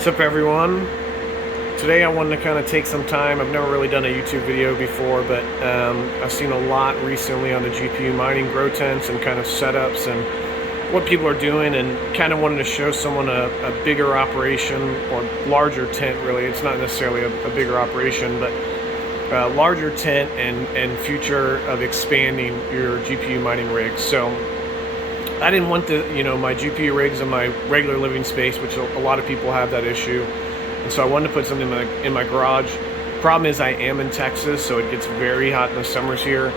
What's up, everyone? Today I wanted to kind of take some time. I've never really done a YouTube video before, but I've seen a lot recently on the GPU mining grow tents and kind of setups and what people are doing, and kind of wanted to show someone a bigger operation or larger tent. Really, it's not necessarily a bigger operation, but a larger tent and future of expanding your GPU mining rigs. So I didn't want my GPU rigs in my regular living space, which a lot of people have that issue. And so I wanted to put something in my garage. Problem is I am in Texas, so it gets very hot in the summers here.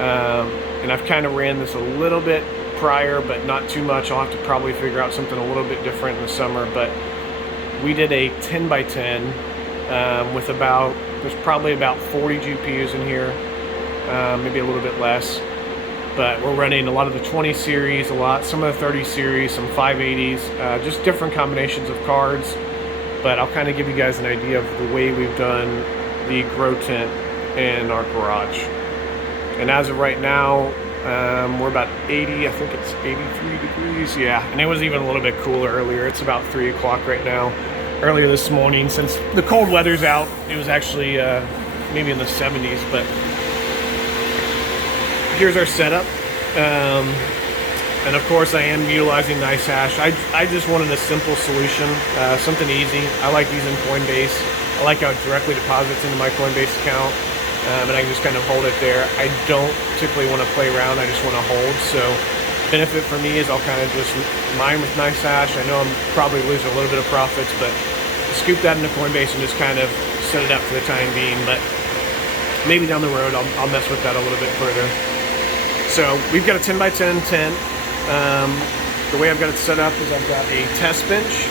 And I've kind of ran this a little bit prior, but not too much. I'll have to probably figure out something a little bit different in the summer. But we did a 10 by 10 with there's probably about 40 GPUs in here, maybe a little bit less. But we're running a lot of the 20 series, some of the 30 series, some 580s, just different combinations of cards. But I'll kind of give you guys an idea of the way we've done the grow tent in our garage. And as of right now, we're about 80, I think it's 83 degrees, yeah. And it was even a little bit cooler earlier. It's about 3 o'clock right now. Earlier this morning, since the cold weather's out, it was actually maybe in the 70s, but here's our setup, and of course I am utilizing NiceHash. I just wanted a simple solution, something easy. I like using Coinbase. I like how it directly deposits into my Coinbase account, and I can just kind of hold it there. I don't typically want to play around, I just want to hold. So benefit for me is I'll kind of just mine with NiceHash. I know I'm probably losing a little bit of profits, but scoop that into Coinbase and just kind of set it up for the time being. But maybe down the road I'll mess with that a little bit further. So we've got a 10 by 10 tent. The way I've got it set up is I've got a test bench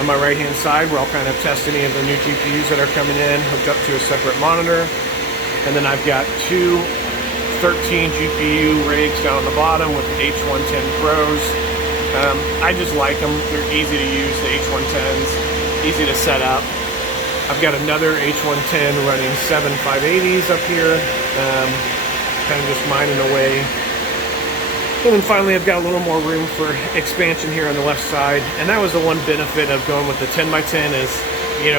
on my right hand side where I'll kind of test any of the new GPUs that are coming in, hooked up to a separate monitor. And then I've got two 13 GPU rigs down on the bottom with H110 Pros. I just like them. They're easy to use, the H110s, easy to set up. I've got another H110 running 7 580s up here. Kind of just mining away. And then finally I've got a little more room for expansion here on the left side. And that was the one benefit of going with the 10 by 10 is,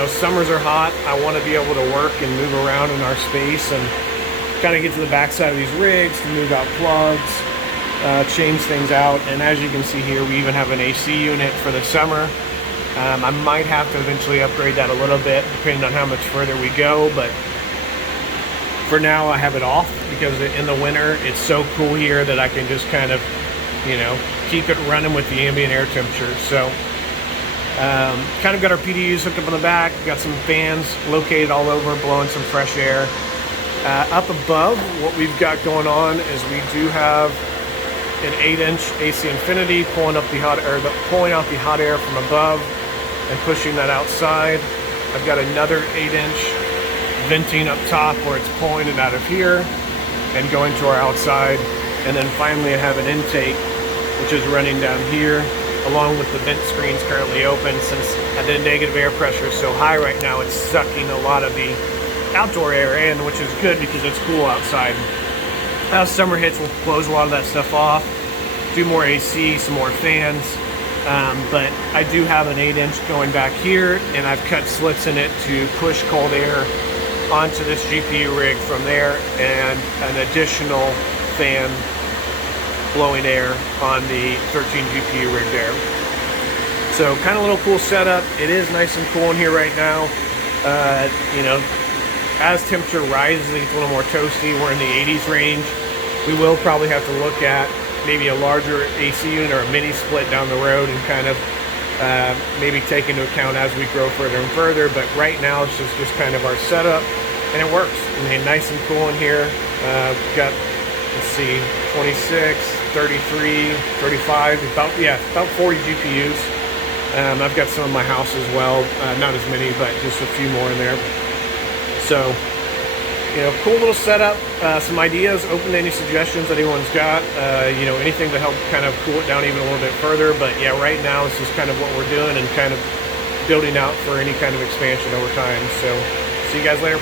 summers are hot. I want to be able to work and move around in our space and kind of get to the back side of these rigs to move out plugs, change things out. And as you can see here, we even have an AC unit for the summer. I might have to eventually upgrade that a little bit depending on how much further we go, but for now I have it off because in the winter it's so cool here that I can just kind of keep it running with the ambient air temperature. So kind of got our PDUs hooked up on the back, got some fans located all over blowing some fresh air. Up above, what we've got going on is we do have an 8-inch AC Infinity pulling out the hot air from above and pushing that outside. I've got another 8-inch venting up top where it's pulling it out of here and going to our outside. And then finally I have an intake which is running down here along with the vent screens currently open. Since the negative air pressure is so high right now, it's sucking a lot of the outdoor air in, which is good because it's cool outside. As summer hits, we'll close a lot of that stuff off, do more AC, some more fans. But I do have an 8-inch going back here, and I've cut slits in it to push cold air onto this GPU rig from there, and an additional fan blowing air on the 13 GPU rig there. So kind of a little cool setup. It is nice and cool in here right now. As temperature rises, it gets a little more toasty. We're in the 80s range. We will probably have to look at maybe a larger AC unit or a mini split down the road and kind of maybe take into account as we grow further and further. But right now it's just kind of our setup, and it works. I mean, nice and cool in here. Got, let's see, 26, 33, 35, about 40 GPUs. I've got some in my house as well. Not as many, but just a few more in there. So, cool little setup. Some ideas, open to any suggestions anyone's got. Anything to help kind of cool it down even a little bit further. But yeah, right now this is kind of what we're doing and kind of building out for any kind of expansion over time. So, see you guys later.